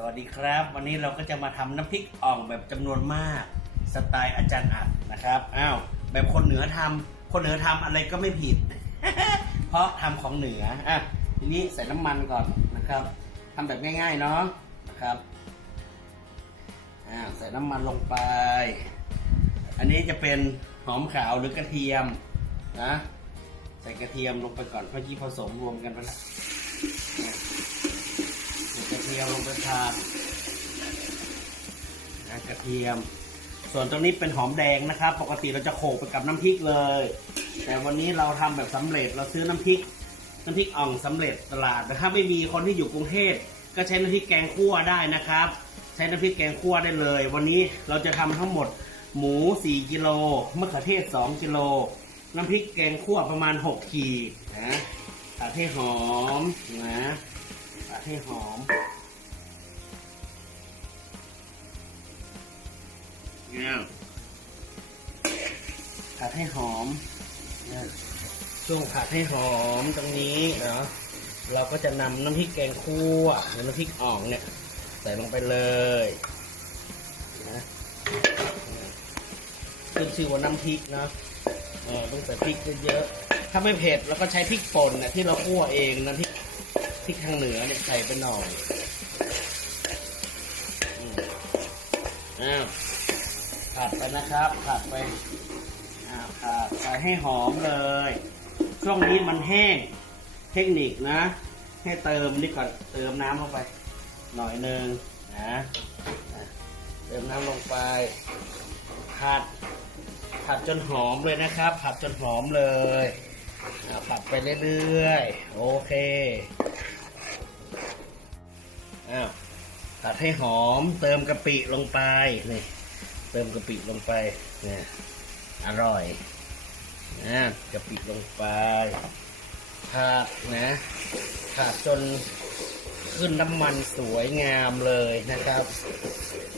สวัสดีครับ วันนี้เราก็จะมาทำน้ำพริกอ่องแบบจำนวนมากสไตล์อาจารย์อัดนะครับอ้าวแบบคนเหนือทำคนเหนือทำอะไรก็ไม่ผิด เพราะทำของเหนืออะทีนี้ใส่น้ำมันก่อนนะครับทำแบบง่ายๆเนาะนะครับอ่าใส่น้ำมันลงไป อันนี้จะเป็นหอมขาวหรือกระเทียมนะใส่กระเทียมลงไปก่อนเมื่อกี้ผสมรวมกันไปแล้ว ยมลงไปทานนะกระเทียม ส่วนตรงนี้เป็นหอมแดงนะครับ ปกติเราจะโขลกไปกับน้ำพริกเลย แต่วันนี้เราทำแบบสำเร็จเราซื้อน้ำพริก น้ำพริกอ่องสำเร็จตลาดแต่ถ้าไม่มีคนที่อยู่กรุงเทพก็ใช้น้ำพริกแกงคั่วได้นะครับ ใช้น้ำพริกแกงคั่วได้เลย วันนี้เราจะทำทั้งหมดหมู 4กิโลมะเขือเทศ 2กิโลน้ำพริกแกงคั่วประมาณ 6 ขีดนะผัดให้หอมนะผัดให้หอม ผัดให้หอมเนี่ยช่วงผัดให้หอมตรงนี้เนาะ เราก็จะนำน้ำพริกแกงคั่วหรือน้ำพริกอ่องเนี่ย ใส่ลงไปเลยนะขึ้นชื่อว่าน้ำพริกเนาะเออต้องใส่พริกเยอะๆถ้าไม่เผ็ดเราก็ใช้พริกป่นเนี่ยที่เราคั่วเองนะพริกพริกทางเหนือเนี่ยใส่ไปหน่อยอืมอ้าว ผัดไปนะครับ ผัดไปอ่าผัดใส่ให้หอมเลย ช่วงนี้มันแห้ง เทคนิคนะ ให้เติมนี่ก่อนเติมน้ำลงไป หน่อยหนึ่งนะเติมน้ำลงไป ผัด ผัดจนหอมเลยนะครับ ผัดจนหอมเลยอะผัดไปเรื่อยๆ โอเคอ้าวผัดให้หอมเติมกะปิลงไปนี่ เติมกะปิลงไปเนี่ยอร่อยนะกะปิลงไปผัดนะผัดจนขึ้นน้ำมันสวยงามเลยนะครับ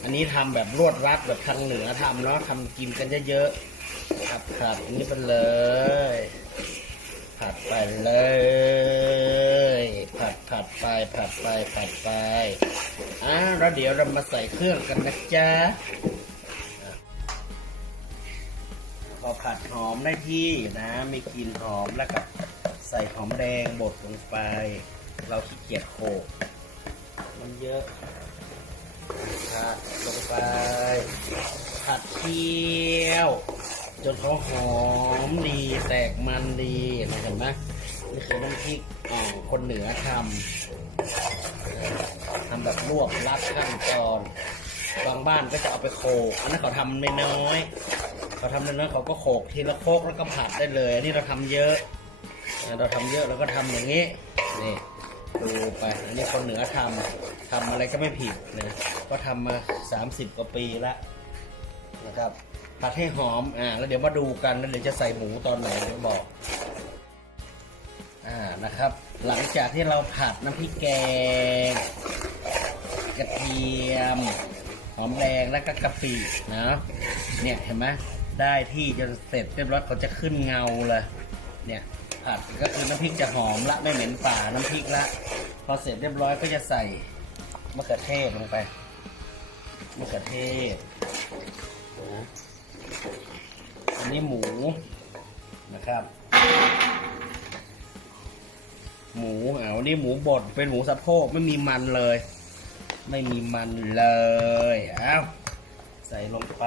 อันนี้ทำแบบรวดรัดแบบทางเหนือทำเนาะทำกินกันเยอะๆผัดผัดนี้ไปเลย ผัดไปเลย ผัดผัดไปผัดไปผัดไปอะแล้วเดี๋ยวเรามาใส่เครื่องกันนะจ๊ะ อผัดหอมได้ที่นะมีกลิ่นหอมแล้วก็ใส่หอมแดงบดลงไป เราขี้เกียจโขกมันเยอะผัดลงไปผัดเคี่ยว จนเขาหอมดีแตกมันดีนะเห็นไหมนี่คือน้ำพริกอ่อคนเหนือทำทำแบบรวบรัดขั้นตอนบางบ้านก็จะเอาไปโขกอันนั้นเขาทำน้อยๆ เขาทำน้อยๆเขาก็โขกทีละโคกแล้วก็ผัดได้เลย อันนี้เราทำเยอะเราทำเยอะเราก็ทำอย่างนี้นี่ดูไปอันนี้คนเหนือทำทำอะไรก็ไม่ผิดนะก็ทำมา 30 กว่าปีแล้วนะครับผัดให้หอมอ่าแล้วเดี๋ยวมาดูกันแล้วเดี๋ยวจะใส่หมูตอนไหนเดี๋ยวบอกอ่านะครับ หลังจากที่เราผัดน้ำพริกแกงกระเทียมหอมแดงแล้วก็กะปินะเนี่ยเห็นไหม ได้ที่จนเสร็จเรียบร้อยเขาจะขึ้นเงาเลยเนี่ยผัดก็คือน้ำพริกจะหอมละไม่เหม็นป่าน้ำพริกละ พอเสร็จเรียบร้อยก็จะใส่มะเขือเทศลงไปมะเขือเทศอันนี้หมูนะครับ หมูเอานี่หมูบดเป็นหมูสะโพกไม่มีมันเลย ไม่มีมันเลยเอาใส่ลงไป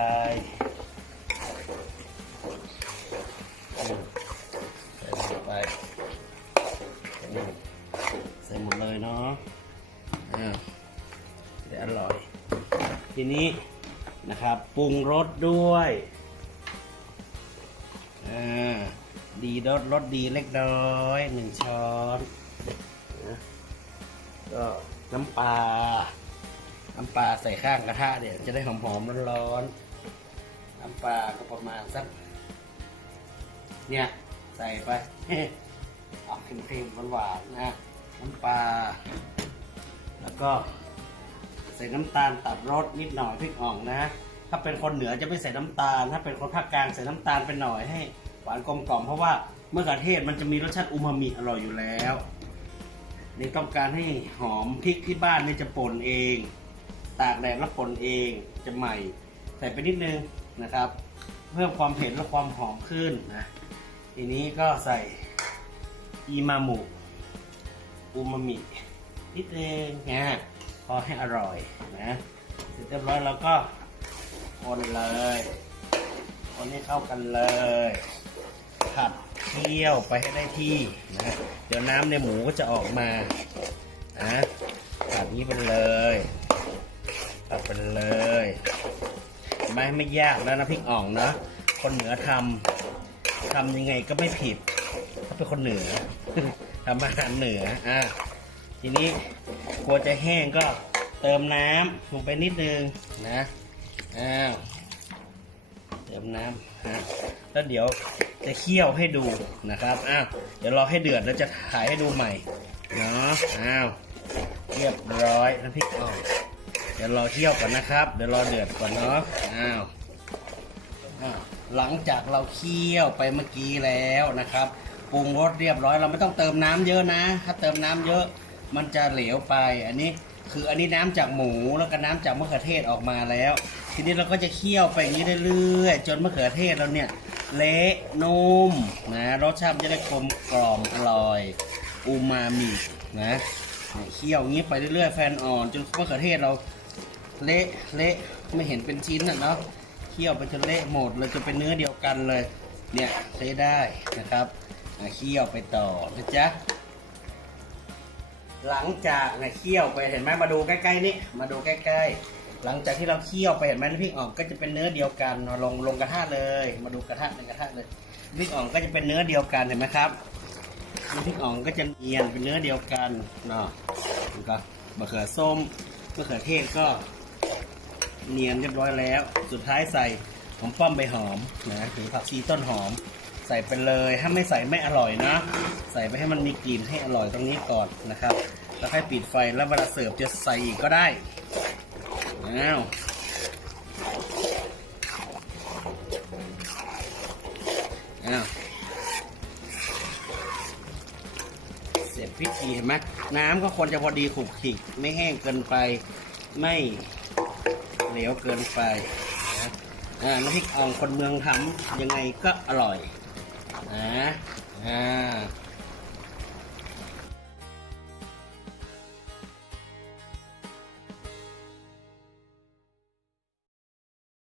ทีนี้นะครับปรุงรสด้วยอดีรสรสดีเล็กน้อยหนึ่งช้อนนะก็น้ำปลาน้ำปลาใส่ข้างกระทะเนี่ยวจะได้หอมๆร้อนๆน้ำปลาก็ประมาณสักเนี่ยใส่ไปออกเค็มๆหวานๆนะน้ำปลาแล้วก็ ใส่น้ำตาลตัดรสนิดหน่อยพริกอ่องนะ ถ้าเป็นคนเหนือจะไม่ใส่น้ำตาล ถ้าเป็นคนภาคกลางใส่น้ำตาลไปหน่อยให้หวานกลมกล่อมเพราะว่าเมื่อกระเทศมันจะมีรสชาติอูมามิอร่อยอยู่แล้วนี่ต้องการให้หอมพริกที่บ้านนี่จะป่นเอง ตากแดดแล้วป่นเองจะใหม่ ใส่ไปนิดนึงนะครับ เพิ่มความเผ็ดและความหอมขึ้นนะทีนี้ก็ใส่อีมามุอูมามินิดนึงนะ พอให้อร่อยนะเสร็จเรียบร้อยแล้วก็คนเลยคนให้เข้ากันเลย ผัดเคี่ยวไปให้ได้ที่นะเดี๋ยวน้ำในหมูก็จะออกมานะผัดนี้ไปเลยผัดไปเลยไม่ไม่ยากแล้วนะพริกอ่องนะคนเหนือทำทำยังไงก็ไม่ผิด ถ้าเป็นคนเหนือทำอาหารเหนืออะทีนี้ กลัวจะแห้งก็เติมน้ำลงไปนิดนึงนะอ้าวเติมน้ำฮะแล้วเดี๋ยวจะเคี่ยวให้ดูนะครับอ้าวเดี๋ยวรอให้เดือดแล้วจะถ่ายให้ดูใหม่เนาะอ้าวเรียบร้อยน้ำพริกอ่องเดี๋ยวรอเคี่ยวก่อนนะครับ เดี๋ยวรอเดือดก่อนเนาะอ้าวอะหลังจากเราเคี่ยวไปเมื่อกี้แล้วนะครับปรุงรสเรียบร้อยเราไม่ต้องเติมน้ำเยอะนะ ถ้าเติมน้ำเยอะ มันจะเหลวไปอันนี้คืออันนี้น้ำจากหมูแล้วก็น้ำจากมะเขือเทศออกมาแล้ว ทีนี้เราก็จะเคี่ยวไปอย่างนี้เรื่อยๆจนมะเขือเทศเราเนี่ยเละนุ่มนะรสชาติจะได้กลมกล่อมอร่อยอูมามินะเคี่ยวอย่างนี้ไปเรื่อยๆแฟนอ่อนจนมะเขือเทศเราเละเละไม่เห็นเป็นชิ้นอะเนาะเคี่ยวไปจนเละหมดเลยจะเป็นเนื้อเดียวกันเลยเนี่ยใช้ได้นะครับเคี่ยวไปต่อนะจ๊ะ หลังจากเนี่ยเคี่ยวไปเห็นไหมมาดูใกล้ๆนี่มาดูใกล้ ๆ หลังจากที่เราเคี่ยวไปเห็นไหมน้ำพริกอ่องก็จะเป็นเนื้อเดียวกันเอาลงลงกระทะเลย มาดูกระทะในกระทะเลยน้ำพริกอ่องก็จะเป็นเนื้อเดียวกันเห็นไหมครับน้ำพริกอ่องก็จะเนียนเป็นเนื้อเดียวกันเนาะก็มะเขือส้มมะเขือเทศก็เนียนเรียบร้อยแล้ว สุดท้ายใส่หอมป้อมใบหอมนะหรือผักชีต้นหอม ใส่ไปเลยถ้าไม่ใส่ไม่อร่อยนะ ใส่ไปให้มันมีกลิ่นให้อร่อยตรงนี้ก่อนนะครับ แล้วค่อยปิดไฟแล้วเวลาเสิร์ฟจะใส่อีกก็ได้อ้าวอ้าวเสร็จพิธีเห็นไหมน้ำก็ควรจะพอดีขลุกขลิกไม่แห้งเกินไปไม่เหลวเกินไปนะน้ำพริกอ่องคนเมืองทำยังไงก็อร่อย นะอ่า